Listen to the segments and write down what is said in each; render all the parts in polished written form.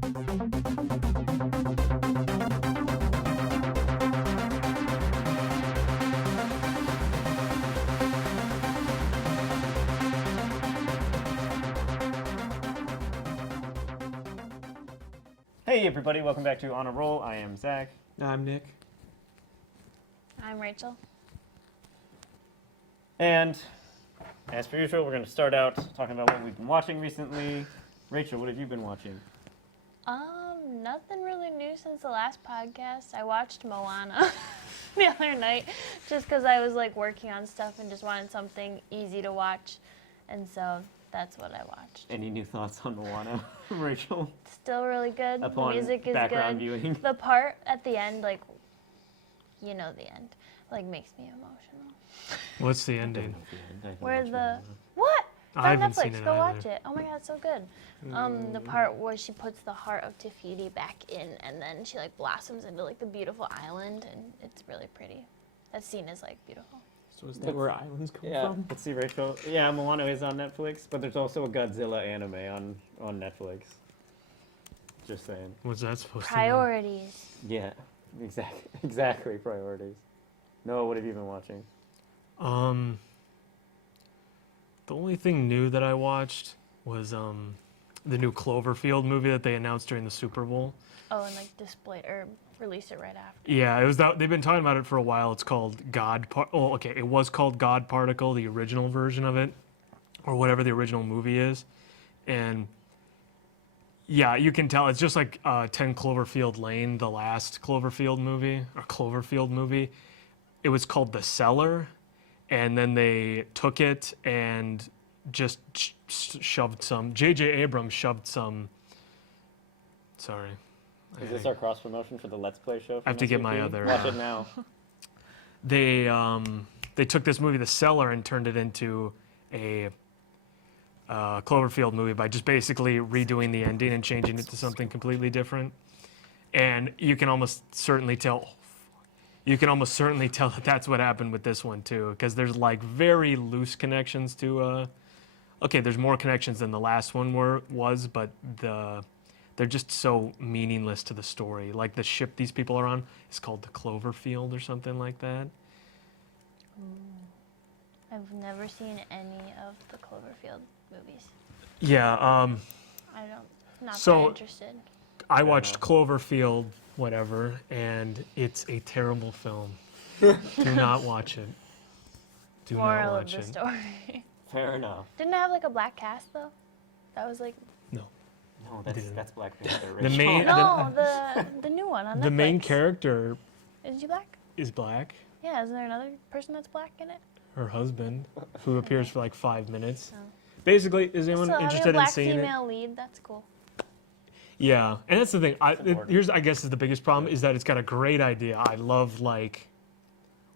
Hey everybody, welcome back to On a Roll. I am Zach. I'm Nick. I'm Rachel. And as per usual, we're going to start out talking about what we've been watching recently. Rachel, what have you been watching? Nothing really new since the last podcast. I watched Moana the other night just because I was like working on stuff and just wanted something easy to watch. And so that's what I watched. Any new thoughts on Moana, Rachel? Still really good. Upon the music is background good. viewing. The part at the end, like, you know the end, like makes me emotional. What's the ending? Where the, what? It's I on haven't Netflix. seen it Go either. watch it. Oh my god, it's so good. The part where she puts the heart of Te Fiti back in, and then she like blossoms into like the beautiful island, and it's really pretty. That scene is like beautiful. So is that where islands come Yeah, from? let's see, Rachel. Yeah, Moana is on Netflix, but there's also a Godzilla anime on Netflix. Just saying. What's that supposed Priorities. Yeah, exactly, priorities. Noah, what have you been watching? to mean? The only thing new that I watched was the new Cloverfield movie that they announced during the Super Bowl. Oh, and like display or release it right after. Yeah, it was that they've been talking about it for a while. It's called it was called God Particle, the original version of it, or whatever the original movie is, and yeah, you can tell it's just like 10 Cloverfield Lane, the last Cloverfield movie. It was called The Cellar, and then they took it and just shoved some. J.J. Abrams shoved some. Sorry. Is this our cross promotion for the Let's Play show? I have to get my other. Watch it now. They took this movie, The Cellar, and turned it into a Cloverfield movie by just basically redoing the ending and changing it to something completely different. And you can almost certainly tell. That that's what happened with this one too, because there's like very loose connections to. There's more connections than the last one was, but they're just so meaningless to the story. Like the ship these people are on is called the Cloverfield or something like that. I've never seen any of the Cloverfield movies. Yeah. Not So- that interested. I watched Cloverfield, whatever, and it's a terrible film. Do not watch it. Do not Moral of watch the it. story. Fair enough. Didn't it have like a black cast though? That was like No. No, Didn't. that's Black Panther. The Rachel. main no the new one on Netflix. the main character Is she black? is black. Yeah, isn't there another person that's black in it? Her husband, who appears for like 5 minutes. Oh. Basically, is anyone So having interested a black in seeing it? female lead, that's cool. Yeah, and that's the thing. important. Here's, I guess, is the biggest problem is that it's got a great idea. I love like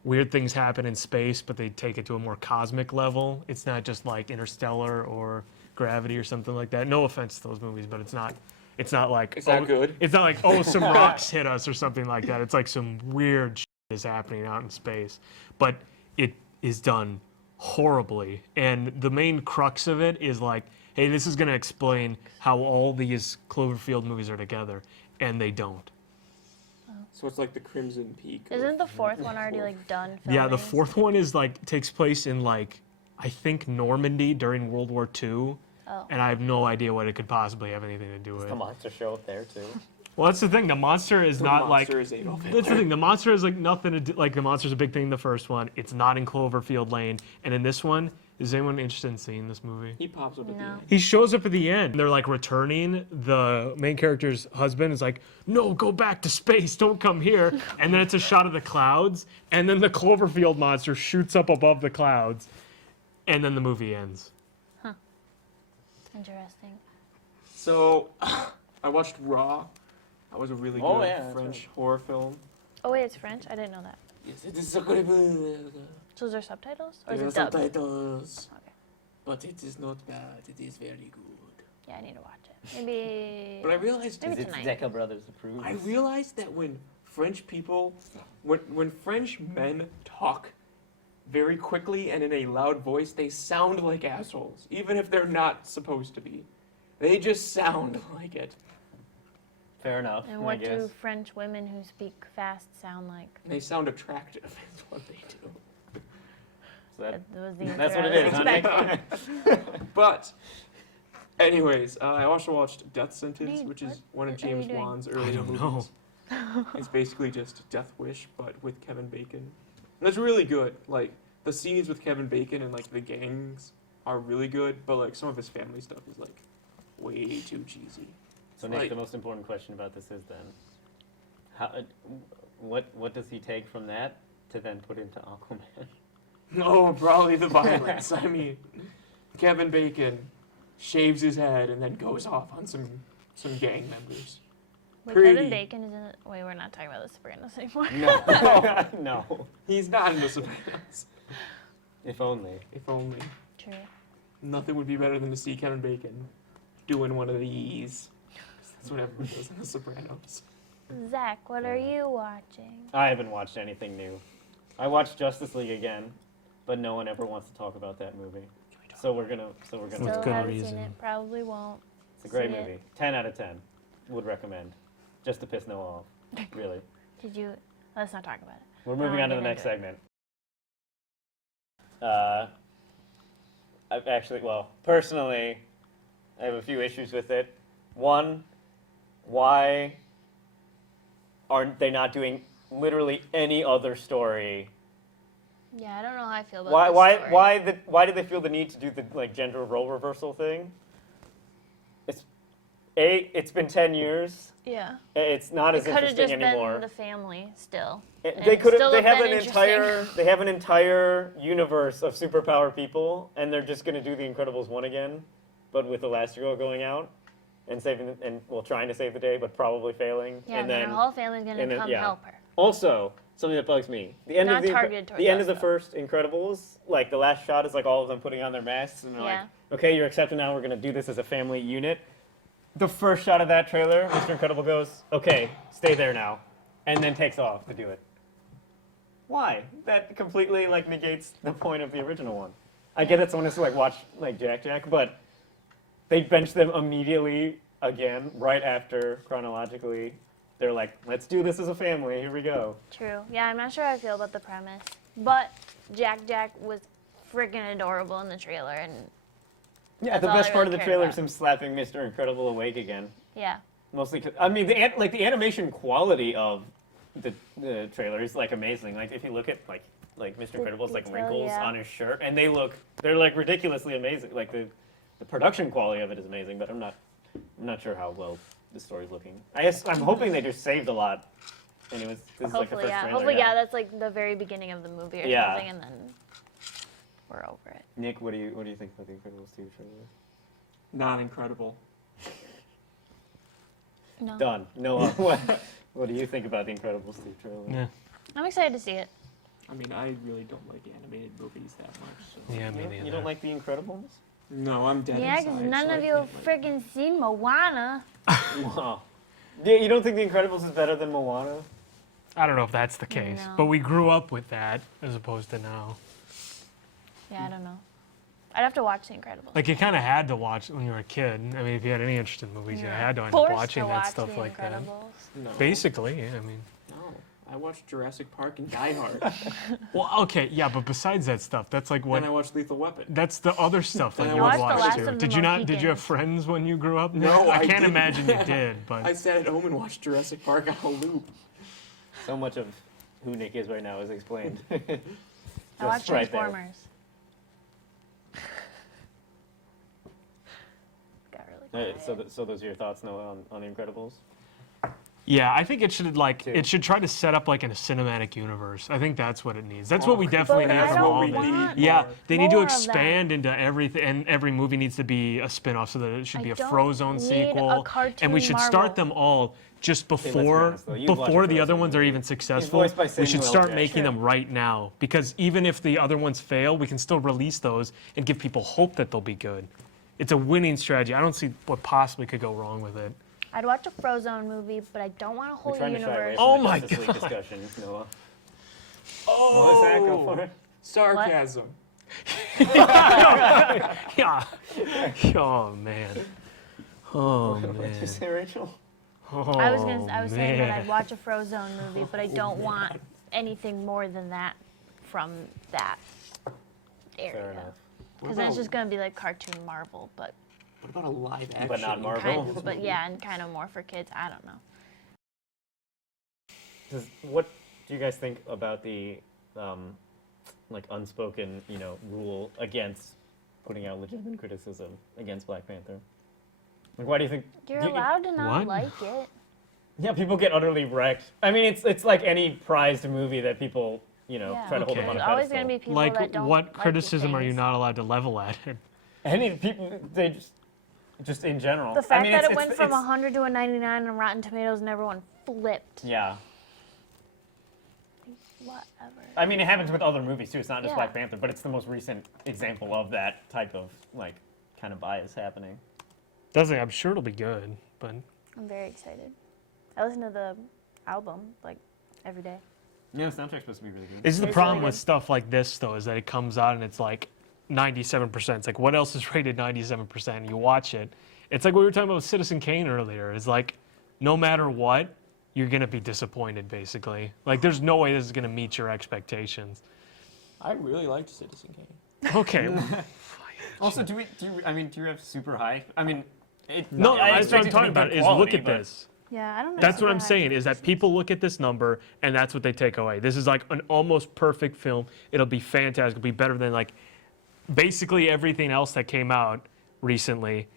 weird things happen in space, but they take it to a more cosmic level. It's not just like Interstellar or Gravity or something like that. No offense to those movies, but it's not. It's not like Is that good? It's not like some rocks hit us or something like that. It's like some weird shit is happening out in space, but it is done horribly. And the main crux of it is like, hey, this is going to explain how all these Cloverfield movies are together, and they don't. So it's like the Crimson Peak. Isn't the fourth one already like done filming? Yeah, the fourth one is like takes place in like I think Normandy during World War II, Oh. and I have no idea what it could possibly have anything to do with. The monster show up there too. Well, that's the thing. The monster is not like. Monster is Adolf That's the thing. The monster is like nothing to do. Like the monster's a big thing in the first one. It's not in Cloverfield Lane, and in this one, is anyone interested in seeing this movie? He pops up at the No. end. He shows up at the end. They're like returning. The main character's husband is like, "No, go back to space. Don't come here." And then it's a shot of the clouds, and then the Cloverfield monster shoots up above the clouds, and then the movie ends. Interesting. So, I watched Raw. That was a really good Oh, yeah, that's French horror film. Oh wait, it's French? I didn't know that. Yes, it is incredible. So is there subtitles? Or is There are it dubbed? subtitles, Okay. but it is not bad. It is very good. Yeah, I need to watch it. Maybe. But I realized Maybe Is it tonight. Deca Brothers approved? I realized that when French people, when French men talk very quickly and in a loud voice, they sound like assholes, even if they're not supposed to be. They just sound like it. Fair enough. And I what guess. do French women who speak fast sound like? They sound attractive. Is what they do. So that, That was the that's answer what I it was is. Huh, expecting. Nick? But, anyways, I also watched Death Sentence, Dude, which is what one of are you James doing? Wan's earlier don't movies. It's basically just Death Wish, but with Kevin Bacon. And it's really good. Like, the scenes with Kevin Bacon and, like, the gangs are really good, but, like, some of his family stuff is, like, way too cheesy. So Nick, Like- the most important question about this is then, how, what does he take from that to then put into Aquaman? Oh, probably the violence. I mean, Kevin Bacon shaves his head and then goes off on some gang members. Wait, Pretty. Kevin Bacon is in it. Wait, we're not talking about The Sopranos anymore. No, no. He's not in The Sopranos. If only. If only. True. Nothing would be better than to see Kevin Bacon doing one of these. That's what everyone does in The Sopranos. Zach, what are you watching? I haven't watched anything new. I watched Justice League again, but no one ever wants to talk about that movie. So we're gonna. With Still good haven't seen reason. it. Probably won't. It's a great see it. movie. 10 out of 10. Would recommend. Just to piss Noah off. Really. Did you? Let's not talk about it. We're moving Oh, on to the you're next into segment. I've actually, well, personally, I have a few issues with it. One, why aren't they not doing literally any other story? Yeah, I don't know how I feel about Why, this why, story. why did they feel the need to do the like gender role reversal thing? It's been 10 years. Yeah. It's not It as could have interesting just anymore. been the family still. They and could still have. They have have been an entire. interesting. They have an entire universe of superpower people, and they're just going to do the Incredibles 1 again, but with Elastigirl going out and saving trying to save the day, but probably failing. Yeah, and then then her whole family's gonna and then- come yeah. help her. also something that bugs me: the end Not of the targeted towards the end us, of the though. first Incredibles, like the last shot is like all of them putting on their masks, and they're Yeah. like, "Okay, you're accepted now. We're going to do this as a family unit." The first shot of that trailer, Mr. Incredible goes, "Okay, stay there now," and then takes off to do it. Why? That completely like negates the point of the original one. I get that someone has to like watch like Jack, but they bench them immediately again right after chronologically. They're like, "Let's do this as a family. Here we go." True. Yeah, I'm not sure how I feel about the premise, but Jack was freaking adorable in the trailer, and Yeah, That's the all best I part really of the cared trailer about. is him slapping Mr. Incredible awake again. yeah. Mostly, I mean, the animation quality of the trailer is like amazing. Like if you look at like Mr. Incredible's like detail, wrinkles yeah. on his shirt, and they're like ridiculously amazing. Like the production quality of it is amazing, but I'm not sure how well the story's looking. I'm hoping they just saved a lot. And this is like the Hopefully, first yeah. trailer. Hopefully, yeah. That's like the very beginning of the movie or Yeah. something, and then we're over it. Nick, what do you think about the Incredibles 2 trailer? Not incredible. No. Done. Noah, what do you think about the Incredibles 2 trailer? Yeah, I'm excited to see it. I mean, I really don't like animated movies that much. So. yeah, me You neither. don't like the Incredibles? No, I'm dead Yeah, inside. because none so of I you have can't, like- friggin' seen Moana. Wow. Yeah, you don't think the Incredibles is better than Moana? I don't know if that's the case, No. but we grew up with that as opposed to now. Yeah, I don't know. I'd have to watch The Incredibles. Like you kind of had to watch it when you were a kid. I mean, if you had any interest in movies, you had to end up Forced watching to that watch stuff The like that. Incredibles. No. Basically, I mean. No. I watched Jurassic Park and Die Hard. Well, okay, yeah, but besides that stuff, that's like what. Then I watched Lethal Weapon. That's the other stuff Then that I you would watched the watch last too. of the Did you not? Did you have Mohicans. friends when you grew up? No, I can't didn't. imagine you did. But I sat at home and watched Jurassic Park on a loop. So much of who Nick is right now is explained. I watched right there. Transformers. Got really quiet. So those are your thoughts, Noah, on The Incredibles? yeah, I think it should Too. it should try to set up like in a cinematic universe. I think that's what it needs. That's what we definitely But need I from don't all what of we it. want need. Yeah, more. they need to more of that. expand into everything, and every movie needs to be a spin-off, so that it should I be a don't Frozone need a sequel, and we cartoon should Marvel. start them all just let's be before honest, though. You'd watch before a the other Frozen ones are movie. even successful. voiced by We should Samuel start L. making Jackson. them right now, because even if the other ones fail, we can still release those and give people hope that they'll be good. It's a winning strategy. I don't see what possibly could go wrong with it. I'd watch a Frozone movie, but I don't want a whole We're trying to shy away universe. from Oh the my Justice League God. discussion, Noah. Oh! What was that? Go for it. Sarcasm. Yeah. Oh man. Oh What did you man. say, Rachel? I was saying that man. I'd watch a Frozone movie, but I don't want anything more than that from that Fair area. enough. Because then it's just gonna be like cartoon Marvel, but What about a live action? But not Marvel. kind of, but yeah, and kind of more for kids. I don't know. What do you guys think about the like unspoken, rule against putting out legitimate criticism against Black Panther? Like, why do you think? You're do you- allowed to not What? like it. Yeah, people get utterly wrecked. I mean, it's like any prized movie that people Yeah. try to hold Okay. them on a There's always pedestal. gonna be people Like, that don't what like criticism your are you things. not allowed to level at it? Any people, they just in general. The fact I mean, that it's- it went it's- from it's- 100 to a 99 on Rotten Tomatoes and everyone flipped. Yeah. Whatever. I mean, it happens with other movies too. It's not just Yeah. Black Panther, but it's the most recent example of that type of like kind of bias happening. Doesn't. I'm sure it'll be good, but I'm very excited. I listen to the album like every day. Yeah, the soundtrack's supposed to be really good. this is the It's problem really with good. stuff like this, though, is that it comes out and it's like 97%. It's like, what else is rated 97%? You watch it. It's like we were talking about Citizen Kane earlier. It's like, no matter what, you're gonna be disappointed, basically. Like, there's no way this is gonna meet your expectations. I really liked Citizen Kane. Okay. Also, do you have super high? I mean, No, I that's what expect I'm it to talking be good about. Is quality, look at but- this. Yeah, I don't know. That's what I'm saying. Is that people look at this number and that's what they take away. This is like an almost perfect film. It'll be fantastic. It'll be better than like basically everything else that came out recently,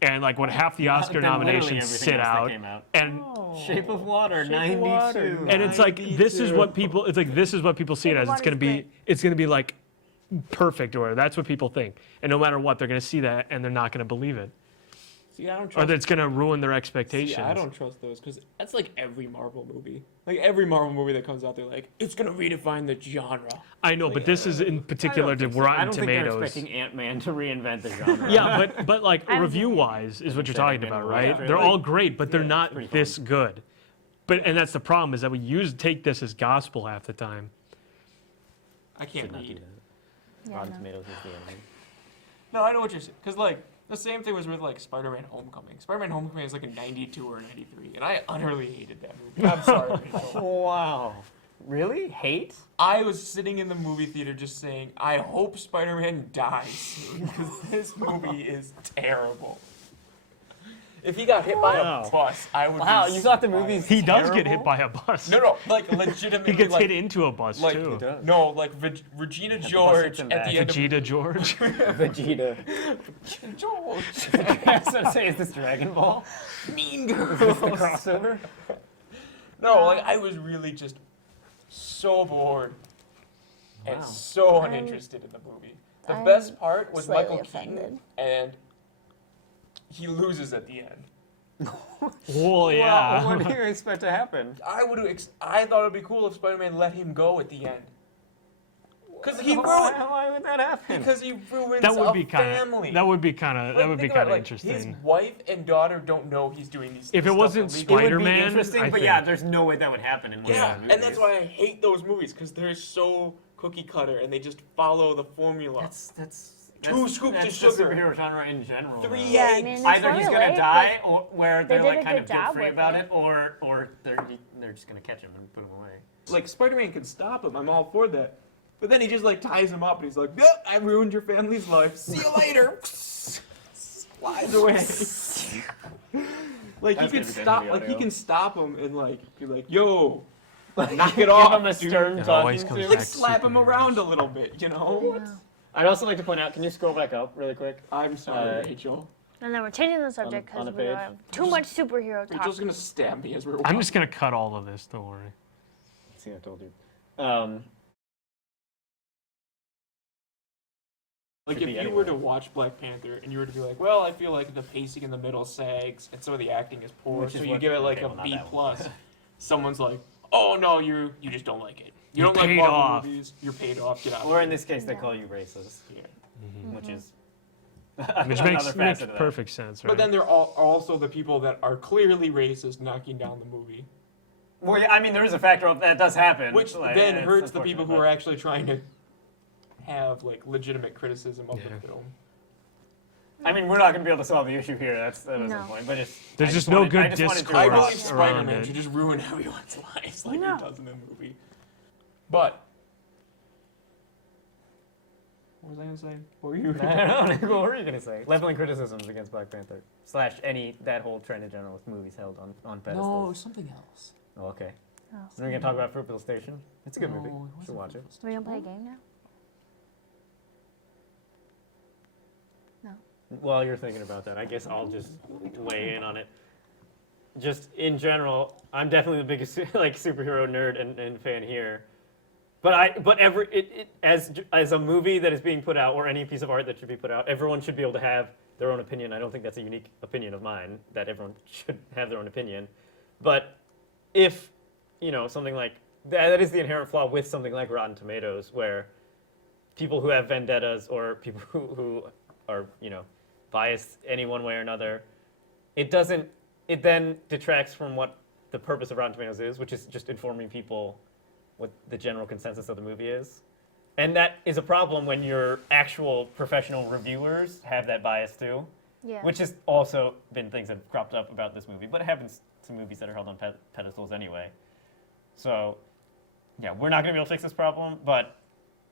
and like what half the Oscar Then literally nominations everything sit else that out. came out. And Shape of Water, Shape of 92. Water, and it's like this is what people. It's like this is what people see it Shape of as. It's gonna Water's be. great. It's gonna be like perfect, or that's what people think. And no matter what, they're gonna see that and they're not gonna believe it, See, I don't or trust. that it's gonna ruin their expectations. See, I don't trust those because that's like every Marvel movie. Like every Marvel movie that comes out, they're like, it's gonna redefine the genre. I know, but this is in particular to I Rotten don't think they're Tomatoes. expecting Ant-Man to reinvent the genre. Yeah, but like I haven't review-wise is what you're said talking Ant-Man about, was right? great. They're all great, but they're pretty not fun. this good. And that's the problem is that we take this as gospel half the time. I can't Should not do read. that. Yeah, Rotten no. Tomatoes is the enemy. No, I know what you're saying. Because, like, the same thing was with, like, Spider-Man Homecoming. Spider-Man Homecoming is, like, a 92 or a 93, and I utterly hated that movie. I'm sorry, Rachel. Wow. Really? Hate? I was sitting in the movie theater just saying, I hope Spider-Man dies soon, because this movie is terrible. If he got hit by Wow. a bus, I would Wow, be you thought the silent. movie's He does get terrible? hit by a bus. No, like, legitimately, He gets like, hit into a bus like, too. does. no, like, Regina bus George hits him at back. the end Vegeta George. Vegeta. of... George! I was gonna say, is this Dragon Ball? Mean The Girls! crossover? No, like, I was really just so bored Wow. and so I'm- uninterested in the movie. The I'm best part was slightly Michael Keaton, offended. and he loses at the end. Well, yeah. What do you expect to happen? I thought it'd be cool if Spider-Man let him go at the end. Because he ruined. Why would that happen? Because he ruins That would a be kind family. of. That would be kind of. Like, That would be think about kind it, of like, interesting. His wife and daughter don't know he's doing these. If it stuff wasn't illegally. It would Spider-Man, be interesting, I but yeah, think. there's no way that would happen in one Yeah, of those and that's movies. why I hate those movies because they're so cookie cutter and they just follow the formula. That's Two scoops of that's sugar. The superhero genre in general. 3 though. Yeah, I eggs. mean, it's Either he's gonna formulaic, die, or where they they're did like a kind good of job guilt-free with about it. it, or they're just gonna catch him and put him away. Like Spider-Man can stop him. I'm all for that. But then he just like ties him up and he's like, "Yep, I ruined your family's life. See you later." Flies away. Like That's he gonna can be stop. the Like he audio. can stop him and like be like, "Yo, knock it Give off." him a dude." stern It always talking comes to. Like back slap him superheroes. around a little bit, you know? I'd also like to point out. Can you scroll back up really quick? I'm sorry, Uh, Rachel. And then we're changing the subject on because a we page. have too much superhero talk. Rachel's gonna stab me as we're. I'm just gonna cut all of this. Don't worry. See, I told you. Like Could if be you were anyone. to watch Black Panther and you were to be like, well, I feel like the pacing in the middle sags and some of the acting is poor, Which so is you what- give it like okay, a well, not B that one. plus. Someone's like, oh no, you just don't like it. You You're don't like paid Marvel off. movies. You're paid off. Get out. Or in this case, they call you racist, Yeah. which is Which another makes facet of that. perfect sense, right? But then there are also the people that are clearly racist knocking down the movie, Well, yeah, I mean, there is a factor of that does happen, which like, then it's hurts the people who unfortunate, are actually trying to have like legitimate criticism of Yeah. the film. I mean, we're not going to be able to solve the issue here. That was the No. point. But There's I just no wanted- good I just wanted to discourse. I cross- believe around Spider-Man it. should just ruin everyone's lives like No. he does in the movie. But what was I gonna say? What were you? I don't know. What were you gonna say? Leveling criticisms against Black Panther / that whole trend in general with movies held on pedestals. No, something else. Oh, okay. Oh. So we're gonna talk about Fruitvale Station. It's a good movie. No, it You should wasn't watch it. Are we gonna play a game now? While you're thinking about that, I guess I'll just weigh in on it. Just in general, I'm definitely the biggest superhero nerd and fan here. But as a movie that is being put out or any piece of art that should be put out, everyone should be able to have their own opinion. I don't think that's a unique opinion of mine that everyone should have their own opinion. But if something like that is the inherent flaw with something like Rotten Tomatoes, where people who have vendettas or people who are biased any one way or another, it then detracts from what the purpose of Rotten Tomatoes is, which is just informing people what the general consensus of the movie is. And that is a problem when your actual professional reviewers have that bias too, Yeah. which has also been things that have cropped up about this movie, but it happens to movies that are held on pedestals anyway. So, yeah, we're not going to be able to fix this problem, but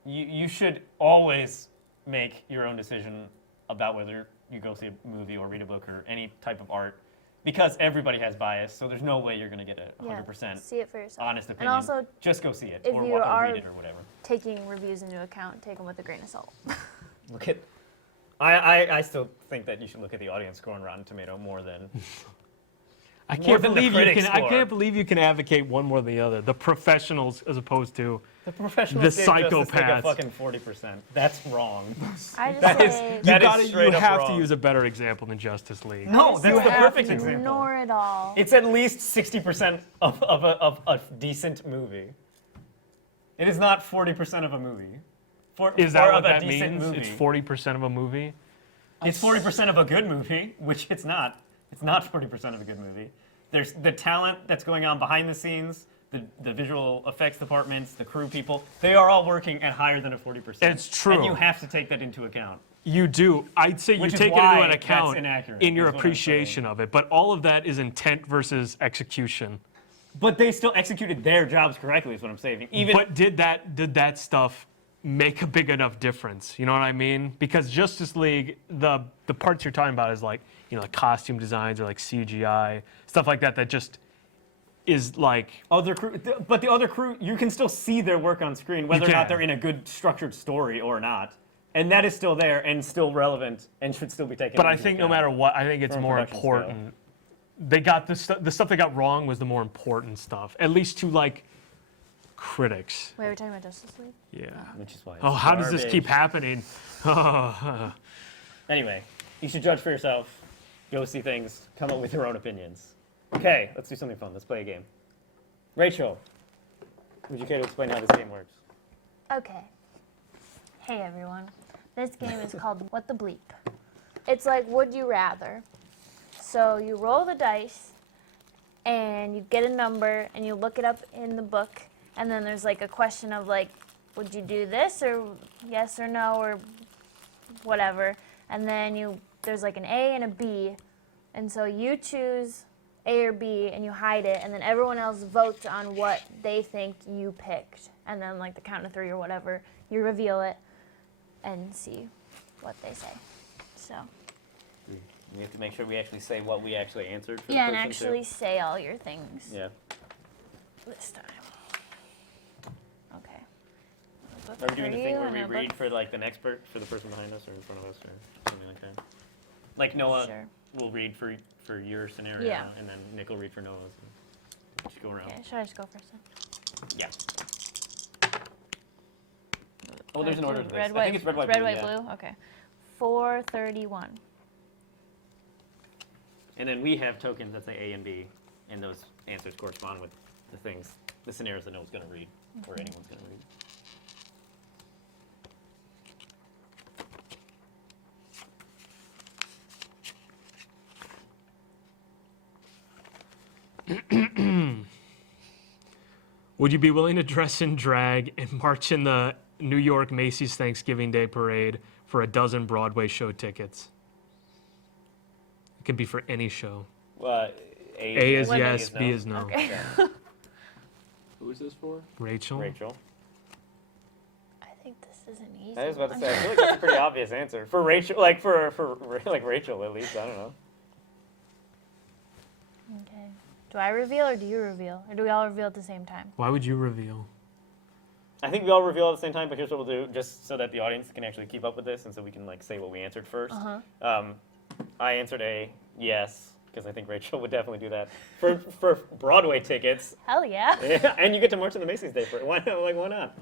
you should always make your own decision about whether you go see a movie or read a book or any type of art, because everybody has bias, so there's no way you're going to get a 100% See it for yourself. honest opinion. And also, just go see it if or you are- read it or whatever. taking reviews into account, take them with a grain of salt. Look at, I still think that you should look at the audience score on Rotten Tomato more than I More can't than the believe you critics can. I score. can't believe you can advocate one more than the other. The professionals, as opposed to the professionals. The gave Justice League a psychopaths. fucking 40%. That's wrong. I just That is- say, that you is got to. straight You up have to wrong. use a better example than Justice League. No, just that's say the perfect example. ignore it all. It's at least 60% of a decent movie. It is not 40% of a movie. Is that or what of a that decent means? movie. It's 40% of a movie. It's 40% of a good movie, which it's not. It's not 40% of a good movie. There's the talent that's going on behind the scenes, the visual effects departments, the crew people. They are all working at higher than a 40%. It's true. And you have to take that into account. You do. I'd say you Which is take it why into an that's account inaccurate, in your is what I'm appreciation of it, but all of that is intent versus execution. But they still executed their jobs correctly, is what I'm saying. Even But did that stuff make a big enough difference? You know what I mean? Because Justice League, the parts you're talking about is like, like costume designs or like CGI, stuff like that that just is like, other crew, but the other crew, you can still see their work on screen, whether or not can. they're in a good structured story or not. And that is still there and still relevant and should still be taken but I into think no account. matter what, I think it's From a more production scale. important. They got the stuff they got wrong was the more important stuff, at least to like critics. Wait, we're talking about Justice League? Yeah. Which is why. Oh, it's how does this keep garbage. happening? Anyway, you should judge for yourself. Go see things. Come up with your own opinions. Okay, let's do something fun. Let's play a game. Rachel, would you care to explain how this game works? Okay. Hey everyone. This game is called What the Bleep. It's like Would You Rather. So you roll the dice and you get a number and you look it up in the book, and then there's like a question of like, would you do this or yes or no or whatever, and then there's like an A and a B, and so you choose A or B and you hide it, and then everyone else votes on what they think you picked, and then like the count of 3 or whatever, you reveal it and see what they say. So We have to make sure we actually say what we actually answered. For yeah, the and person, actually say all your things too. Yeah. this time. Okay. A book Are we doing for the thing you where and we a book read for like the next for the person behind us or in front of us or something like that? Like Noah Sure. will read for your scenario, Yeah. and then Nick will read for Noah's. And just go around. Okay, should I just go first then? Yeah. Oh, there's an order to this. Red, I white, think it's red, white, red, blue. white, yeah. blue. Okay. 431. And then we have tokens that say A and B, and those answers correspond with the things, the scenarios that Noah's going to read, or anyone's going to read. Would you be willing to dress in drag and march in the New York Macy's Thanksgiving Day Parade for a dozen Broadway show tickets? Can be for any show. A A is Women. yes, B is no. Okay. Yeah. Who is this for? Rachel. Rachel. I think this is an easy I was about to one. say, I feel like that's a pretty obvious answer. For Rachel, like for like Rachel at least, I don't know. Okay. Do I reveal or do you reveal? Or do we all reveal at the same time? Why would you reveal? I think we all reveal at the same time, but here's what we'll do, just so that the audience can actually keep up with this and so we can like say what we answered first. Uh-huh. I answered A, yes, because I think Rachel would definitely do that. For Broadway tickets, Hell yeah. and you get to march in the Macy's Day for it. Why not? Like, why not?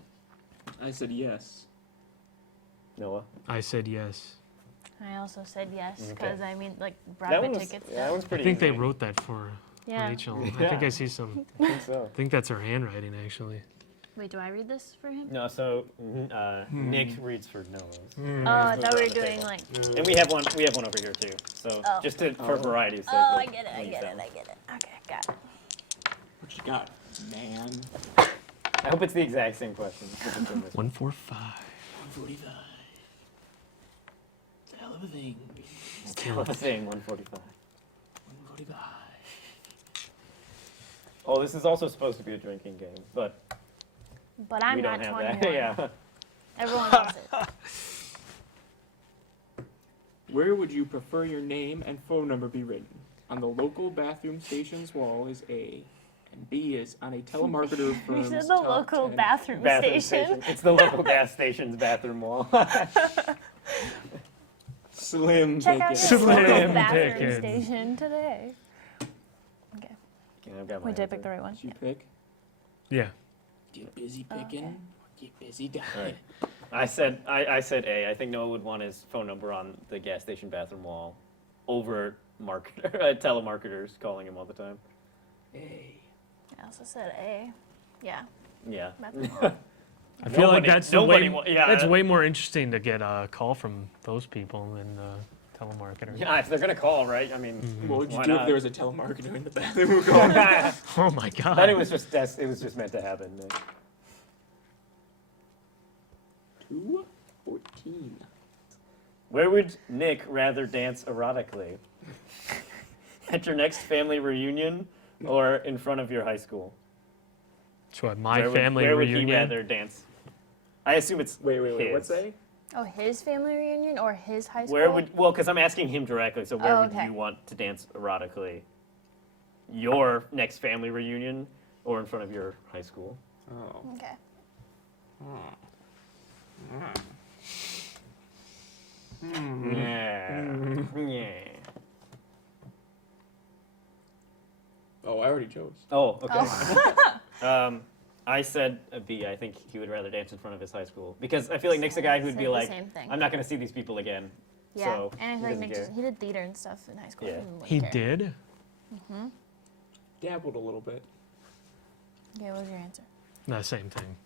I said yes. Noah? I said yes. I also said yes Okay. because I mean, like That Broadway one was, tickets. yeah, that one's I pretty think they easy. wrote that for Yeah. Rachel. I Yeah. think I see some. I think so. I think that's her handwriting, actually. Wait, do I read this for him? No, so Nick reads for Noah's. Oh, I thought we were on the doing table. like. And we have one over here too. So Oh. just to, for variety's sake. Oh, we'll- I get it. I we'll use get that it. one. I get it. Okay, got it. What you got, man? I hope it's the exact same question. 145. 145. It's a hell of a thing. Still the same 145. 145. Oh, this is also supposed to be a drinking game, but But I'm we not don't have 21. that. Yeah. Everyone else is. Where would you prefer your name and phone number be written? On the local bathroom station's wall is A, and B is on a telemarketer You firm's said the top local 10. bathroom, Bathroom station. It's the local gas station's bathroom wall. Slim Check out Pickens. your local Slim bathroom Pickens. station today. Okay. Okay, I've got my Wait, did I answer. pick the right one? Did you pick? Yeah. Get busy Oh, picking. okay. Get busy dying. All right. I said A. I think Noah would want his phone number on the gas station bathroom wall over telemarketers calling him all the time. A. I also said A. Yeah. Yeah. Bathroom wall. I feel like Nobody- that's the nobody way. wa- yeah, that's that- way more interesting to get a call from those people than telemarketers. Yeah, if they're gonna call, right? I mean, What would you Why do not? if there was a telemarketer in the bathroom going? Oh my god. then it was just meant to happen. 2:14. Where would Nick rather dance erotically? At your next family reunion or in front of your high school? So at my where family would reunion. he rather dance? I assume it's Wait. his. What's A? Oh, his family reunion or his high school? Where would because I'm asking him directly. So where Oh, would okay. you want to dance erotically? Your next family reunion or in front of your high school? Oh. Okay. Yeah. Yeah. Oh, I already chose. Oh, okay. I said a B. I think he would rather dance in front of his high school because I feel like Nick's a guy who would Said be the like, same thing. I'm not going to see these people again. Yeah, So and I he feel like doesn't Nick care. he did theater and stuff in high school. Yeah. didn't really He care. did? Dabbled a little bit. Okay, what was your answer? The same thing.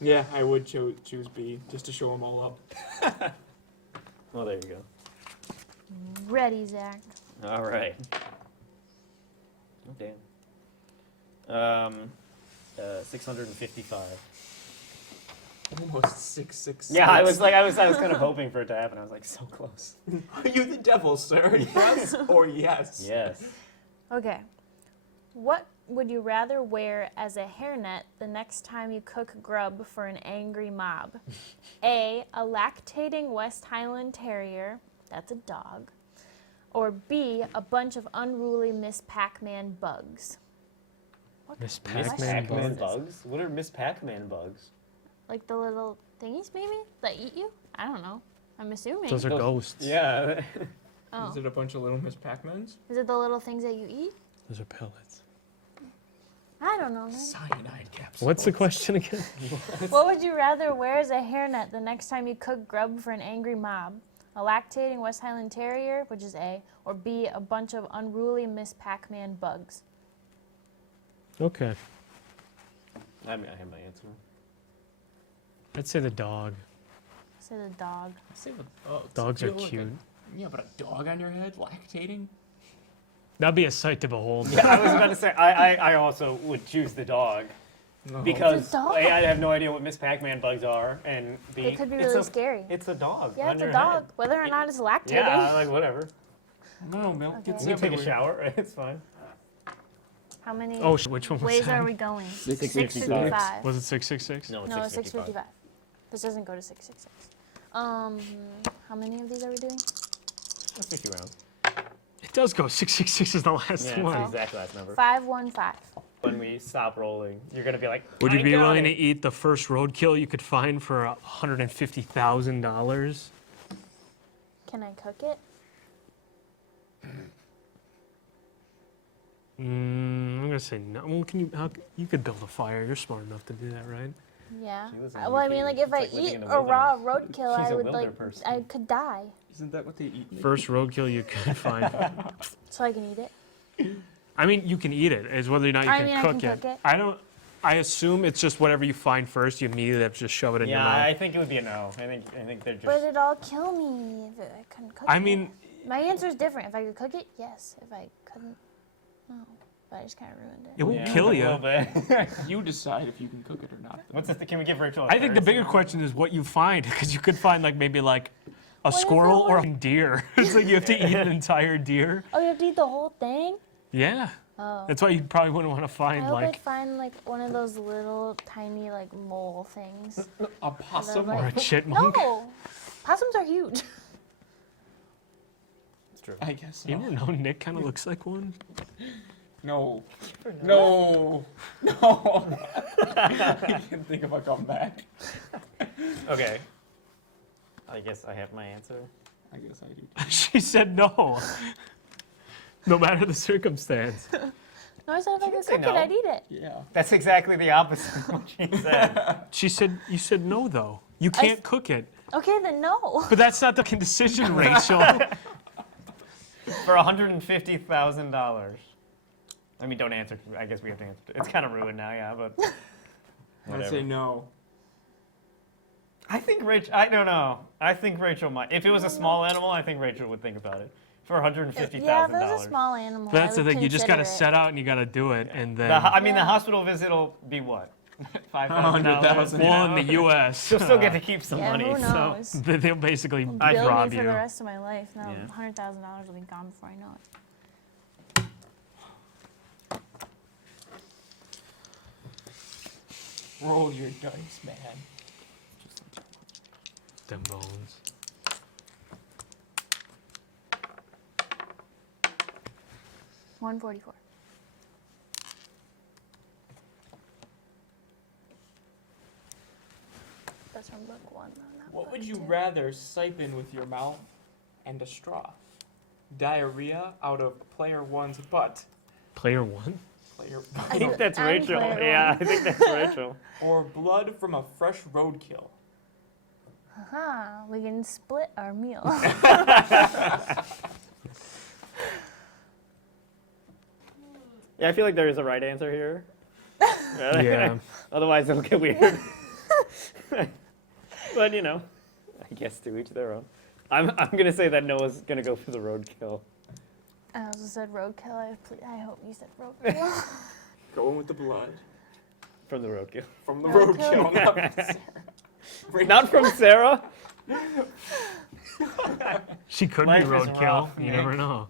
Yeah, I would choose B just to show them all up. Well, there you go. Ready, Zach. All right. Oh, damn. 655. Almost 666. Yeah, I was kind of hoping for it to happen. I was like, so close. Are you the devil, sir? Yes or yes? Yes. Okay. What would you rather wear as a hairnet the next time you cook grub for an angry mob? A lactating West Highland Terrier, that's a dog. Or B, a bunch of unruly Miss Pac-Man bugs. What Miss kind of Miss Pac-Man question Pac-Man is this? bugs? What are Miss Pac-Man bugs? Like the little thingies, maybe, that eat you? I don't know. I'm assuming. Those are Those- ghosts. Yeah. Oh. Is it a bunch of little Miss Pac-Mans? Is it the little things that you eat? Those are pellets. I don't know. Man. Cyanide capsules. What's the question again? What would you rather wear as a hairnet the next time you cook grub for an angry mob? A lactating West Highland Terrier, which is A, or B, a bunch of unruly Miss Pac-Man bugs? Okay. I have my answer. I'd say the dog. Say the dog. I say the, oh, Dogs you are know, like cute. yeah, but a dog on your head lactating? That'd be a sight to behold. Yeah, I was about to say, I also would choose the dog. No. Because It's a dog. A, I have no idea what Miss Pac-Man bugs are, and B, They could be it's really a, scary. It's a dog. Yeah, on it's a your dog. head. Whether or not it's lactating. Yeah, like whatever. No, milk Okay. gets You can take a everywhere. shower, right? It's fine. How many Oh, which one was ways that? are we going? 655. Was it 666? No, it's No, 655. 655. This doesn't go to 666. How many of these are we doing? That's 50 rounds. It does go 666 is the last Yeah, it's the one. exact last number. 515. When we stop rolling, you're gonna be like, Would you "I be got willing it." to eat the first roadkill you could find for $150,000? Can I cook it? I'm gonna say no. Well, you could build a fire. You're smart enough to do that, right? Yeah. She lives in Well, I UK. mean, like if It's I like living eat in the a raw wilderness. roadkill, She's I a would wilder like, person. I could die. Isn't that what they eat? First roadkill you could find. So I can eat it. I mean, you can eat it. It's whether or not you I can mean, I cook can it. cook it. I don't. I assume it's just whatever you find first. You immediately have to just shove it in your Yeah, mouth. I think it would be a no. I think they're just. But it'd all kill me if I couldn't cook it. I mean, My answer is different. If I could cook it, yes. If I couldn't, no. But I just kind of ruined it. it won't Yeah, kill a you. little bit. You decide if you can cook it or not. What's the can we give Rachel? I think the bigger question is what you find, because you could find maybe a if squirrel it or a deer. It's like you have to eat an entire deer. Oh, you have to eat the whole thing? Yeah. Oh. That's why you probably wouldn't want to I find hope I'd find one of those little tiny mole things. A possum? like- or a chipmunk. No, possums are huge. It's true. I guess You so. never know. Nick kind of looks like one. No. No. No. I can think of a comeback. Okay. I guess I have my answer. I guess I do. She said no. No matter the circumstance. No, I said if I could say cook it, no. I'd eat it. Yeah. That's exactly the opposite of what she said. You said no though. You can't cook it. Okay, then no. But that's not the decision, Rachel. For $150,000. I mean, don't answer. I guess we have to answer. It's kind of ruined now, yeah, but. I'm gonna say Whatever. no. I think Rachel. I don't know. I think Rachel might. If it was a small animal, I think Rachel would think about it. For $150,000. Yeah, if it was a small animal, But that's I the would thing. You just got to consider set out and you got to do it, and then. I mean, the Yeah. hospital visit will be what? $5,000. $100,000. Well, in the U.S., She'll still get to keep some Yeah, money. who So. knows? they'll basically I'd Bill rob me for you. the rest of my life. Now, Yeah. $100,000 will be gone before I know it. Roll your dice, man. Them bones. $144. That's from book one, though, not What book would you two. rather siphon with your mouth and a straw? Diarrhea out of player one's butt. Player one. Player I think that's I'm Rachel. player Yeah, one. I think that's Rachel. or blood from a fresh roadkill. Haha, we can split our meal. Yeah, I feel like there is a right answer here. Yeah. Otherwise, it'll get weird. But I guess to each their own. I'm gonna say that Noah's gonna go for the roadkill. I also said roadkill. I hope you said roadkill. Going with the blood From the roadkill. from the Roadkill. roadkill. Not from Sarah. She could Life be is roadkill. rough, You Nick. never know.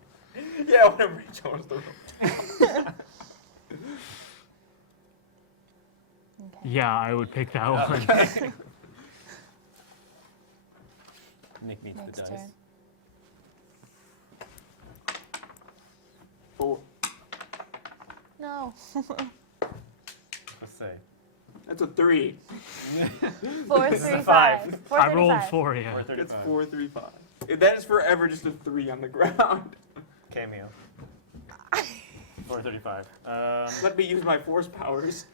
Yeah, whatever you chose the roadkill. Okay. Yeah, I would pick that one. Nick needs Next the dice. turn. 4. No. Let's say. That's a 3. 435. five. I rolled 435. 4, yeah. It's 435. 435. That is forever just a 3 on the ground. Cameo. 435. Let me use my force powers.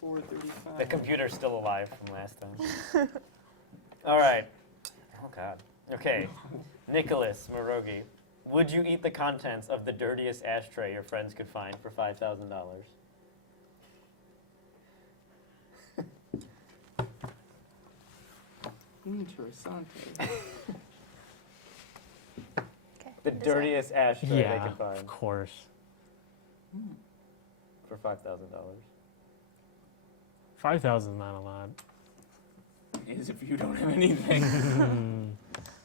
435. The computer's still alive from last time. All right. Oh God. Okay. Nicholas Morogi, would you eat the contents of the dirtiest ashtray your friends could find for $5,000? Interessante. Okay. The decide. dirtiest ashtray they Yeah, could find of course. for $5,000. 5,000 is not a lot. Is if you don't have anything.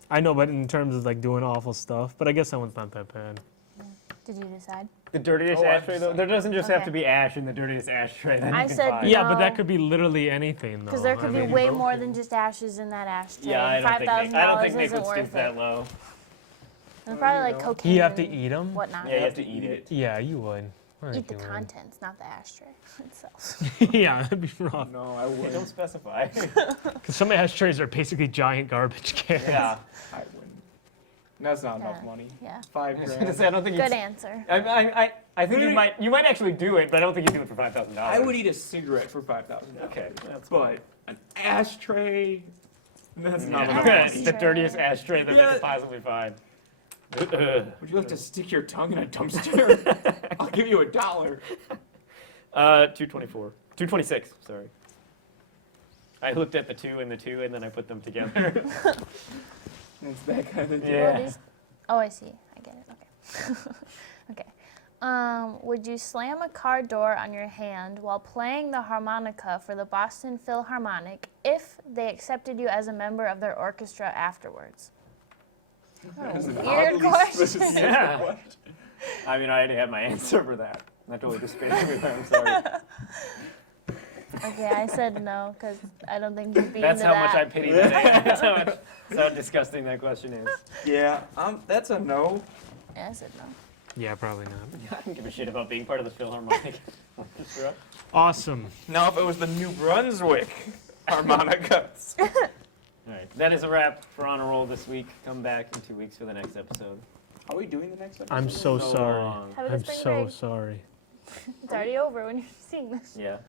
I know, but in terms of like doing awful stuff, but I guess that one's not that bad. Did you decide? The dirtiest Oh, I ashtray, though. There doesn't just have Okay. to be ash in the dirtiest ashtray. That I you can said find. Yeah, but that No. could be literally anything, though. Because there could I be mean, way more than just ashes in that ashtray. Yeah, I don't think $5,000 Nick, I don't think Nick isn't would stoop worth that it. low. It's probably like You know. cocaine. You have to and eat them. Whatnot. Yeah, you have to eat it. Yeah, you would. I Eat think the you would. contents, not the ashtray itself. Yeah, that'd be rough. No, I Yeah, wouldn't. don't specify. Because some ashtrays are basically giant garbage cans. yeah. I wouldn't. That's not enough Yeah. money. Yeah. 5 I was gonna grand. say, I don't think Good you'd- answer. I think you might actually do it, but I don't think you do it for $5,000. I would eat a cigarette for $5,000. Okay, that's But an ashtray, that's not Yeah. enough It's money. the dirtiest ashtray that I Yeah. could possibly find. Would you like to stick your tongue in a dumpster? I'll give you $1. 224. 226, sorry. I looked at the 2 and the 2 and then I put them together. It's that kind of Yeah. Well, oh, I see. I get it. Okay. okay. Would you slam a car door on your hand while playing the harmonica for the Boston Philharmonic if they accepted you as a member of their orchestra afterwards? That is an Weird oddly question. specific Yeah. question. I mean, I already have my answer for that. That totally disgraced me, I'm sorry. Okay, I said no because I don't think you'd be That's into how much I that. pity that answer. That's how disgusting that question is. Yeah, that's a no. Yeah, I said no. Yeah, probably not. I don't give a shit about being part of the Philharmonic Orchestra. Awesome. Now, if it was the New Brunswick harmonicas. All right, that is a wrap for Honor Roll this week. Come back in 2 weeks for the next episode. Are we doing the next episode? I'm so So sorry. long. Have a good I'm spring so break. sorry. It's already over when you're seeing this. Yeah.